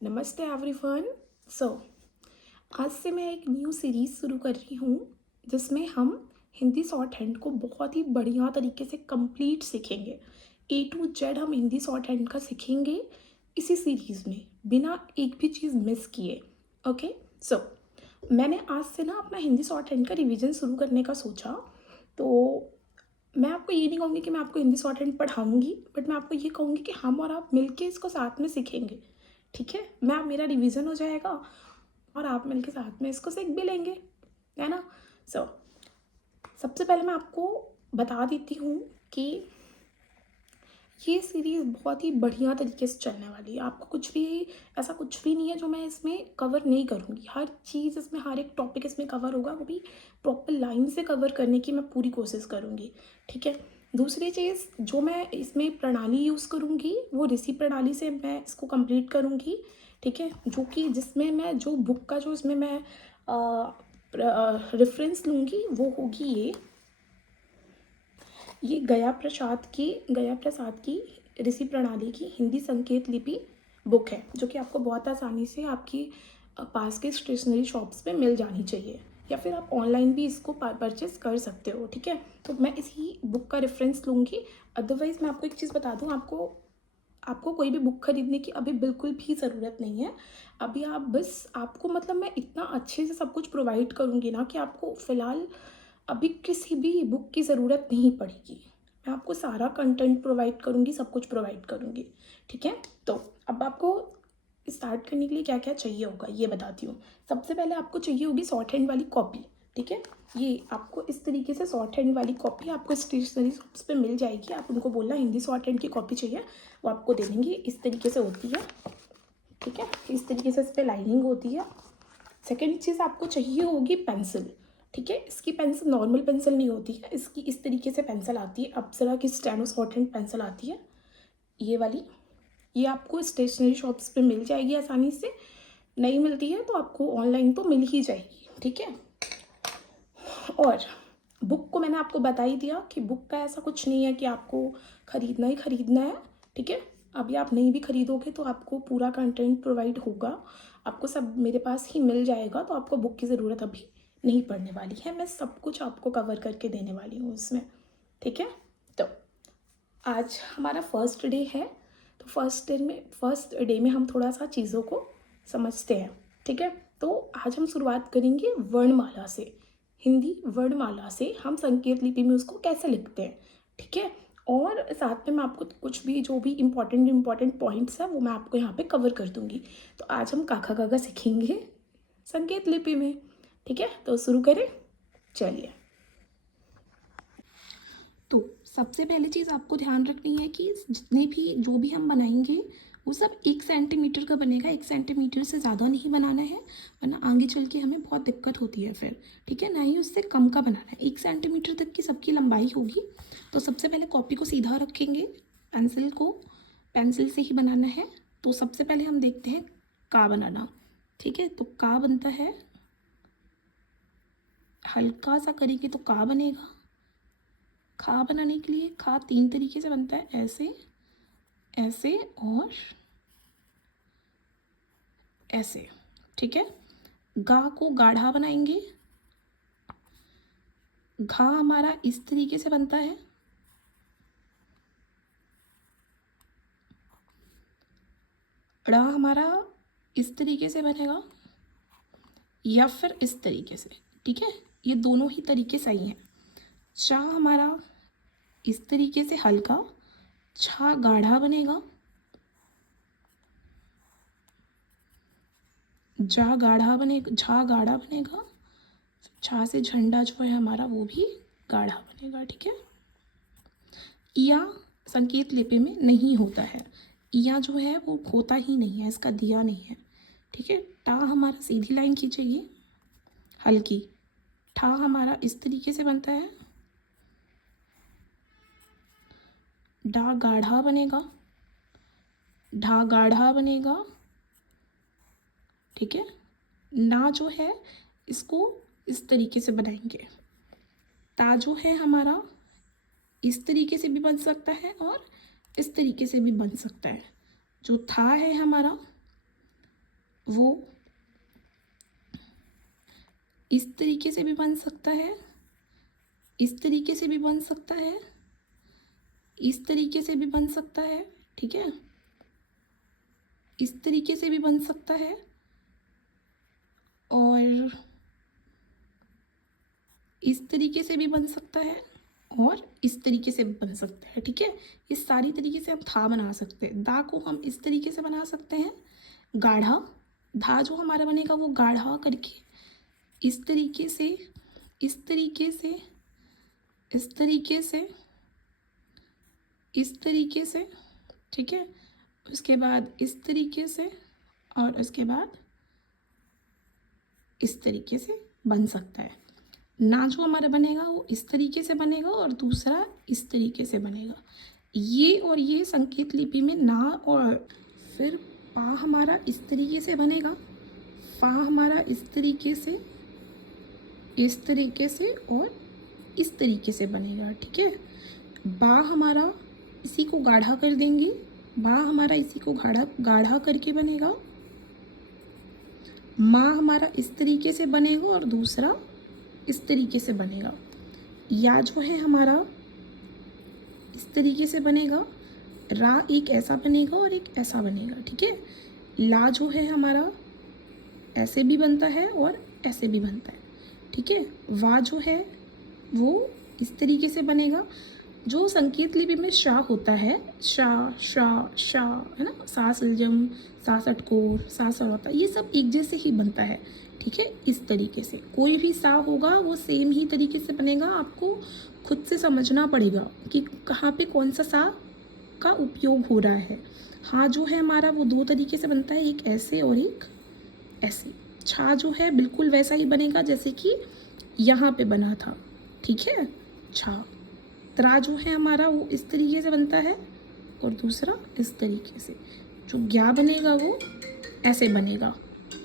नमस्ते एवरीवन। सो आज से मैं एक न्यू सीरीज़ शुरू कर रही हूँ जिसमें हम हिंदी शॉर्ट हैंड को बहुत ही बढ़िया तरीके से कंप्लीट सीखेंगे। ए टू जेड हम हिंदी शॉर्ट हैंड का सीखेंगे इसी सीरीज़ में, बिना एक भी चीज़ मिस किए। ओके। सो मैंने आज से ना अपना हिंदी शॉर्ट हैंड का रिवीजन शुरू करने का सोचा। तो मैं आपको ये नहीं कहूँगी कि मैं आपको हिंदी शॉर्ट हैंड पढ़ाऊँगी, बट मैं आपको ये कहूँगी कि हम और आप मिलके इसको साथ में सीखेंगे। ठीक है, मेरा रिवीजन हो जाएगा और आप मिलके साथ में इसको सीख भी लेंगे, है ना। सो सबसे पहले मैं आपको बता देती हूँ कि ये सीरीज़ बहुत ही बढ़िया तरीके से चलने वाली है। आपको ऐसा कुछ भी नहीं है जो मैं इसमें कवर नहीं करूँगी। हर चीज़ इसमें, हर एक टॉपिक इसमें कवर होगा, वो भी प्रॉपर लाइन से कवर करने की मैं पूरी कोशिश करूँगी। ठीक है। दूसरी चीज़ जो मैं इसमें प्रणाली यूज़ करूँगी वो ऋषि प्रणाली से मैं इसको कंप्लीट करूँगी। ठीक है, जो कि जिसमें मैं जो बुक का जो इसमें मैं रेफरेंस लूँगी वो होगी ये गया प्रसाद की ऋषि प्रणाली की हिंदी संकेत लिपि बुक है, जो कि आपको बहुत आसानी से आपकी पास के स्टेशनरी शॉप्स पे मिल जानी चाहिए, या फिर आप ऑनलाइन भी इसको परचेस कर सकते हो। ठीक है, तो मैं इसी बुक का रेफरेंस लूँगी। अदरवाइज़ मैं आपको एक चीज़ बता दूँ, आपको आपको कोई भी बुक खरीदने की अभी बिल्कुल भी ज़रूरत नहीं है। अभी आप बस आपको मतलब मैं इतना अच्छे से सब कुछ प्रोवाइड करूँगी ना कि आपको फ़िलहाल अभी किसी भी बुक की ज़रूरत नहीं पड़ेगी। मैं आपको सारा कंटेंट प्रोवाइड करूँगी, सब कुछ प्रोवाइड करूँगी। ठीक है? तो अब आपको स्टार्ट करने के लिए क्या-क्या चाहिए होगा ये बताती हूँ। सबसे पहले आपको चाहिए होगी शॉर्ट हैंड वाली कॉपी। ठीक है? ये आपको इस तरीके से शॉर्ट हैंड वाली कॉपी आपको स्टेशनरी शॉप्स पे मिल जाएगी। आप उनको बोलना हिंदी शॉर्ट हैंड की कॉपी चाहिए, वो आपको दे देंगे। इस तरीके से होती है। ठीक है? इस तरीके से इस पे लाइनिंग होती है। सेकेंड चीज़ आपको चाहिए होगी पेंसिल। ठीक है, इसकी पेंसिल नॉर्मल पेंसिल नहीं होती है, इसकी इस तरीके से पेंसिल आती है, अप्सरा की स्टेनो शॉर्ट हैंड पेंसिल आती है, ये वाली। ये आपको स्टेशनरी शॉप्स पे मिल जाएगी आसानी से। नहीं मिलती है तो आपको ऑनलाइन तो मिल ही जाएगी। ठीक है। और बुक को मैंने आपको बता ही दिया कि बुक का ऐसा कुछ नहीं है कि आपको ख़रीदना ही ख़रीदना है। ठीक है, अभी आप नहीं भी ख़रीदोगे तो आपको पूरा कंटेंट प्रोवाइड होगा, आपको सब मेरे पास ही मिल जाएगा, तो आपको बुक की ज़रूरत अभी नहीं पड़ने वाली है। मैं सब कुछ आपको कवर करके देने वाली हूँ इसमें। ठीक है, तो आज हमारा फर्स्ट डे है, तो फर्स्ट डे में हम थोड़ा सा चीज़ों को समझते हैं। ठीक है, तो आज हम शुरुआत करेंगे वर्णमाला से। हिंदी वर्णमाला से हम संकेत लिपि में उसको कैसे लिखते हैं। ठीक है, और साथ में मैं आपको कुछ भी जो भी इम्पॉर्टेंट पॉइंट्स हैं वो मैं आपको यहाँ पे कवर कर दूँगी। तो आज हम काका काका सीखेंगे संकेत लिपि में। ठीक है, तो शुरू करें, चलिए। तो सबसे पहली चीज़ आपको ध्यान रखनी है कि जितने भी जो भी हम बनाएंगे वो सब 1 सेंटीमीटर का बनेगा। 1 सेंटीमीटर से ज़्यादा नहीं बनाना है, वरना आगे चल के हमें बहुत दिक्कत होती है फिर। ठीक है, ना ही उससे कम का बनाना है। 1 सेंटीमीटर तक की सबकी लंबाई होगी। तो सबसे पहले कॉपी को सीधा रखेंगे, पेंसिल को पेंसिल से ही बनाना है। तो सबसे पहले हम देखते हैं का बनाना। ठीक है, तो का बनता है, हल्का सा करेंगे तो का बनेगा। खा बनाने के लिए खा 3 तरीके से बनता है, ऐसे, ऐसे और ऐसे। ठीक है, गा को गाढ़ा बनाएंगे। घा हमारा इस तरीके से बनता है। ड़ा हमारा इस तरीके से बनेगा या फिर इस तरीके से। ठीक है, ये दोनों ही तरीके सही हैं। चा हमारा इस तरीके से हल्का, छा गाढ़ा बनेगा। जा गाढ़ा बनेगा, झा गाढ़ा बनेगा। छा से झंडा जो है हमारा वो भी गाढ़ा बनेगा। ठीक है, या संकेत लिपि में नहीं होता है, या जो है वो होता ही नहीं है, इसका दिया नहीं है। ठीक है, टा हमारा सीधी लाइन खींचेगी, हल्की। ठा हमारा इस तरीके से बनता है, डा गाढ़ा बनेगा, ढा गाढ़ा बनेगा। ठीक है, ना जो है इसको इस तरीके से बनाएंगे। ता जो है हमारा इस तरीके से भी बन सकता है और इस तरीके से भी बन सकता है। जो था है हमारा वो इस तरीके से भी बन सकता है, इस तरीके से भी बन सकता है, इस तरीके से भी बन सकता है, ठीक है, इस तरीके से भी बन सकता है, और इस तरीके से भी बन सकता है, और इस तरीके से भी बन सकता है, ठीक है। इस सारी तरीके से हम था बना सकते हैं। दा को हम इस तरीके से बना सकते हैं, गाढ़ा। धा जो हमारा बनेगा वो गाढ़ा करके इस तरीके से, इस तरीके से, इस तरीके से, इस तरीके से, ठीक है। उसके बाद इस तरीके से, और उसके बाद इस तरीके से बन सकता है। ना जो हमारा बनेगा वो इस तरीके से बनेगा और दूसरा इस तरीके से बनेगा। ये और ये संकेत लिपि में ना, और फिर पा हमारा इस तरीके से बनेगा, फा हमारा इस तरीके से, इस तरीके से और इस तरीके से बनेगा, ठीक है। बा हमारा इसी को गाढ़ा कर देंगे, बा हमारा इसी को गाढ़ा गाढ़ा करके बनेगा। माँ हमारा इस तरीके से बनेगा और दूसरा इस तरीके से बनेगा। या जो है हमारा इस तरीके से बनेगा। रा एक ऐसा बनेगा और एक ऐसा बनेगा, ठीक है। ला जो है हमारा ऐसे भी बनता है और ऐसे भी बनता है, ठीक है। वा जो है वो इस तरीके से बनेगा। जो संकेत लिपि में शा होता है, शा शा शा, है ना, सा सलजम, सा षटकोर, सा सरौता, ये सब एक जैसे ही बनता है, ठीक है। इस तरीके से कोई भी सा होगा वो सेम ही तरीके से बनेगा। आपको खुद से समझना पड़ेगा कि कहाँ पे कौन सा सा का उपयोग हो रहा है। हाँ जो है हमारा वो दो तरीके से बनता है, एक ऐसे और एक ऐसे। छा जो है बिल्कुल वैसा ही बनेगा जैसे कि यहाँ पे बना था, ठीक है, छा। त्रा जो है हमारा वो इस तरीके से बनता है और दूसरा इस तरीके से। जो ज्ञा बनेगा वो ऐसे बनेगा।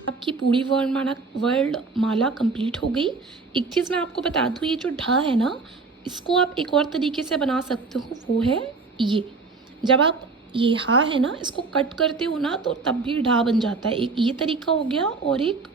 आपकी पूरी वर्णमाला कंप्लीट हो गई। एक चीज़ मैं आपको बता दूँ, ये जो ढा है ना, इसको आप एक और तरीके से बना सकते हो, वो है ये। जब आप ये हा है ना, इसको कट करते हो ना तो तब भी ढा बन जाता है। एक ये तरीका हो गया और एक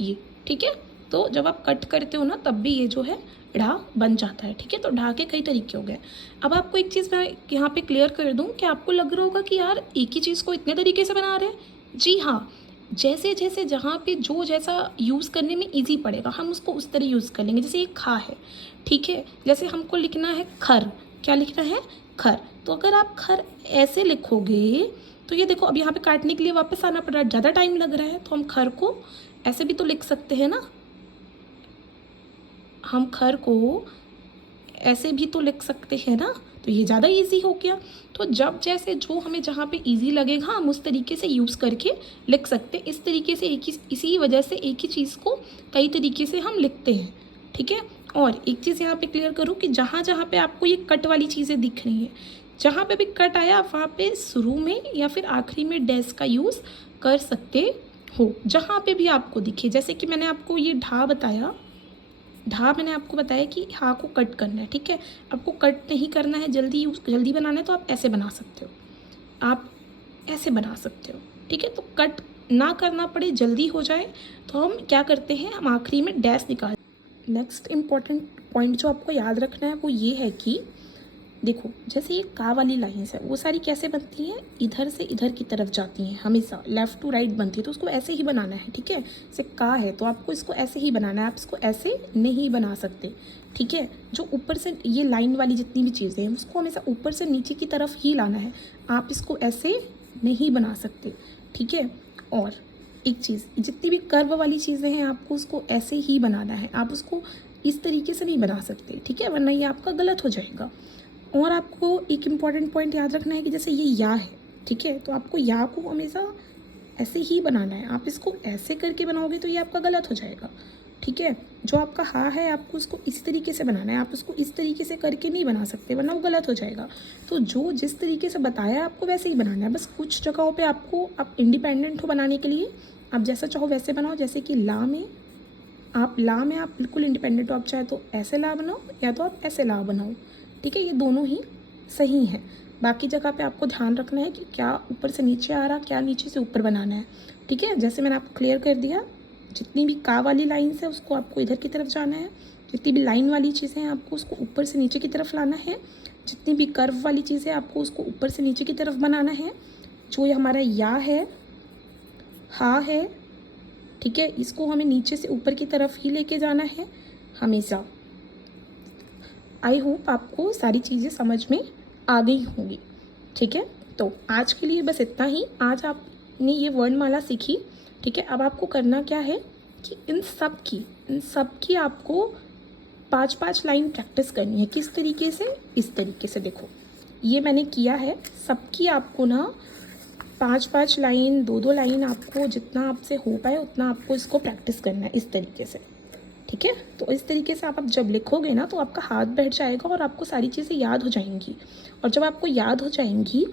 ये, ठीक है। तो जब आप कट करते हो ना तब भी ये जो है ढा बन जाता है, ठीक है। तो ढा के कई तरीके हो गए। अब आपको एक चीज़ मैं यहाँ पे क्लियर कर दूँ कि आपको लग रहा होगा कि यार एक ही चीज़ को इतने तरीके से बना रहे हैं। जी हाँ, जैसे जैसे जहाँ पे जो जैसा यूज़ करने में ईजी पड़ेगा हम उसको उस तरह यूज़ कर लेंगे। जैसे ये खा है, ठीक है, जैसे हमको लिखना है खर, क्या लिखना है, खर। तो अगर आप खर ऐसे लिखोगे तो ये देखो अब यहाँ पे काटने के लिए वापस आना पड़ रहा है, ज़्यादा टाइम लग रहा है। तो हम खर को ऐसे भी तो लिख सकते हैं ना, हम खर को ऐसे भी तो लिख सकते हैं ना, तो ये ज़्यादा इजी हो गया। तो जब जैसे जो हमें जहाँ पे इजी लगेगा हम उस तरीके से यूज़ करके लिख सकते हैं। इस तरीके से एक ही, इसी वजह से एक ही चीज़ को कई तरीके से हम लिखते हैं, ठीक है। और एक चीज़ यहाँ पे क्लियर करूँ कि जहाँ जहाँ पे आपको ये कट वाली चीज़ें दिख रही हैं, जहाँ पे भी कट आया आप वहाँ पे शुरू में या फिर आखिरी में डैश का यूज़ कर सकते हो, जहाँ पे भी आपको दिखे। जैसे कि मैंने आपको ये ढा बताया, ढा मैंने आपको बताया कि हा को कट करना है, ठीक है। आपको कट नहीं करना है, जल्दी बनाना है तो आप ऐसे बना सकते हो, आप ऐसे बना सकते हो, ठीक है। तो कट ना करना पड़े, जल्दी हो जाए तो हम क्या करते हैं, हम आखिरी में डैश निकाल। नेक्स्ट इम्पॉर्टेंट पॉइंट जो आपको याद रखना है वो ये है कि देखो जैसे ये का वाली लाइन्स है वो सारी कैसे बनती हैं, इधर से इधर की तरफ जाती हैं, हमेशा लेफ़्ट टू राइट बनती है। तो उसको ऐसे ही बनाना है, ठीक है। जैसे का है तो आपको इसको ऐसे ही बनाना है, आप इसको ऐसे नहीं बना सकते, ठीक है। जो ऊपर से ये लाइन वाली जितनी भी चीज़ें हैं उसको हमेशा ऊपर से नीचे की तरफ ही लाना है, आप इसको ऐसे नहीं बना सकते, ठीक है। और एक चीज़, जितनी भी कर्व वाली चीज़ें हैं आपको उसको ऐसे ही बनाना है, आप उसको इस तरीके से नहीं बना सकते, ठीक है, वरना ये आपका गलत हो जाएगा। और आपको एक इम्पॉर्टेंट पॉइंट याद रखना है कि जैसे ये या है, ठीक है, तो आपको या को हमेशा ऐसे ही बनाना है। आप इसको ऐसे करके बनाओगे तो ये आपका गलत हो जाएगा, ठीक है। जो आपका हा है आपको उसको इस तरीके से बनाना है, आप उसको इस तरीके से करके नहीं बना सकते वरना वो गलत हो जाएगा। तो जो जिस तरीके से बताया आपको वैसे ही बनाना है। बस कुछ जगहों पे आपको, आप इंडिपेंडेंट हो बनाने के लिए, आप जैसा चाहो वैसे बनाओ। जैसे कि ला में आप बिल्कुल इंडिपेंडेंट हो, आप चाहे तो ऐसे ला बनाओ या तो आप ऐसे ला बनाओ, ठीक है, ये दोनों ही सही हैं। बाकी जगह पे आपको ध्यान रखना है कि क्या ऊपर से नीचे आ रहा, क्या नीचे से ऊपर बनाना है, ठीक है। जैसे मैंने आपको क्लियर कर दिया, जितनी भी का वाली लाइन्स है उसको आपको इधर की तरफ जाना है, जितनी भी लाइन वाली चीज़ें हैं आपको उसको ऊपर से नीचे की तरफ लाना है, जितनी भी कर्व वाली चीज़ें आपको उसको ऊपर से नीचे की तरफ बनाना है। जो ये हमारा या है, हा है, ठीक है, इसको हमें नीचे से ऊपर की तरफ ही लेके जाना है हमेशा। आई होप आपको सारी चीज़ें समझ में आ गई होंगी, ठीक है। तो आज के लिए बस इतना ही। आज आपने ये वर्णमाला सीखी, ठीक है। अब आपको करना क्या है कि इन सब की आपको 5-5 लाइन प्रैक्टिस करनी है। किस तरीके से? इस तरीके से देखो, ये मैंने किया है। सबकी आपको ना 5-5 लाइन, 2-2 लाइन, आपको जितना आपसे हो पाए उतना आपको इसको प्रैक्टिस करना है इस तरीके से, ठीक है। तो इस तरीके से आप जब लिखोगे ना तो आपका हाथ बैठ जाएगा और आपको सारी चीज़ें याद हो जाएंगी। और जब आपको याद हो जाएंगी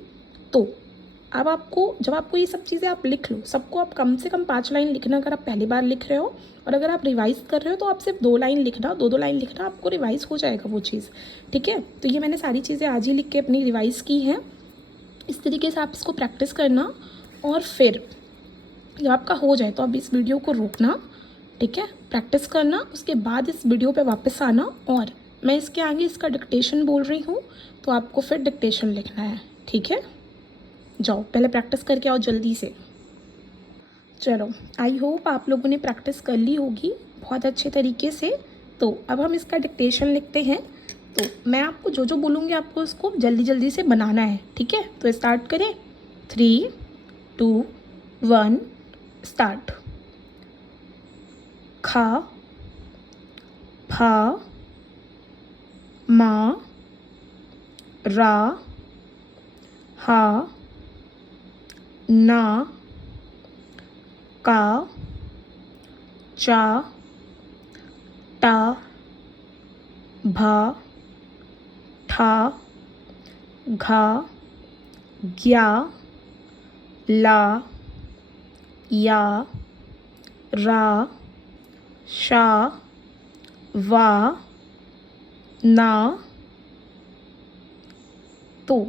तो अब आपको, जब आपको ये सब चीज़ें आप लिख लो, सबको आप कम से कम 5 लाइन लिखना अगर आप पहली बार लिख रहे हो, और अगर आप रिवाइज़ कर रहे हो तो आप सिर्फ 2 लाइन लिखना, 2-2 लाइन लिखना, आपको रिवाइज़ हो जाएगा वो चीज़, ठीक है। तो ये मैंने सारी चीज़ें आज ही लिख के अपनी रिवाइज़ की हैं। इस तरीके से आप इसको प्रैक्टिस करना, और फिर जब आपका हो जाए तो आप इस वीडियो को रोकना, ठीक है, प्रैक्टिस करना, उसके बाद इस वीडियो पे वापस आना, और मैं इसके आगे इसका डिक्टेशन बोल रही हूँ तो आपको फिर डिक्टेशन लिखना है, ठीक है। जाओ पहले प्रैक्टिस करके आओ जल्दी से। चलो, आई होप आप लोगों ने प्रैक्टिस कर ली होगी बहुत अच्छे तरीके से। तो अब हम इसका डिक्टेशन लिखते हैं। तो मैं आपको जो जो बोलूँगी आपको उसको जल्दी जल्दी से बनाना है, ठीक है। तो स्टार्ट करें, 3, 2, 1 स्टार्ट। खा, फा, मा, रा, हा, ना, का, चा, टा, भा, ठा, घा, ग्या, ला, या, रा, शा, वा, ना। तो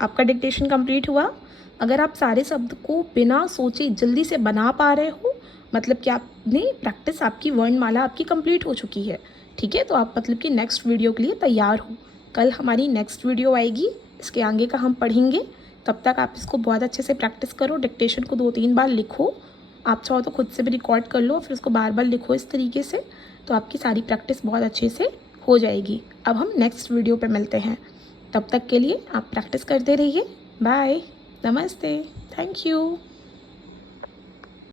आपका डिक्टेशन कंप्लीट हुआ। अगर आप सारे शब्द को बिना सोचे जल्दी से बना पा रहे हो, मतलब कि आपने प्रैक्टिस, आपकी वर्णमाला आपकी कंप्लीट हो चुकी है, ठीक है। तो आप मतलब कि नेक्स्ट वीडियो के लिए तैयार हो। कल हमारी नेक्स्ट वीडियो आएगी, इसके आगे का हम पढ़ेंगे। तब तक आप इसको बहुत अच्छे से प्रैक्टिस करो, डिक्टेशन को 2-3 बार लिखो, आप चाहो तो खुद से भी रिकॉर्ड कर लो, फिर उसको बार बार लिखो इस तरीके से, तो आपकी सारी प्रैक्टिस बहुत अच्छे से हो जाएगी। अब हम नेक्स्ट वीडियो पे मिलते हैं, तब तक के लिए आप प्रैक्टिस करते रहिए। बाय, नमस्ते, थैंक यू।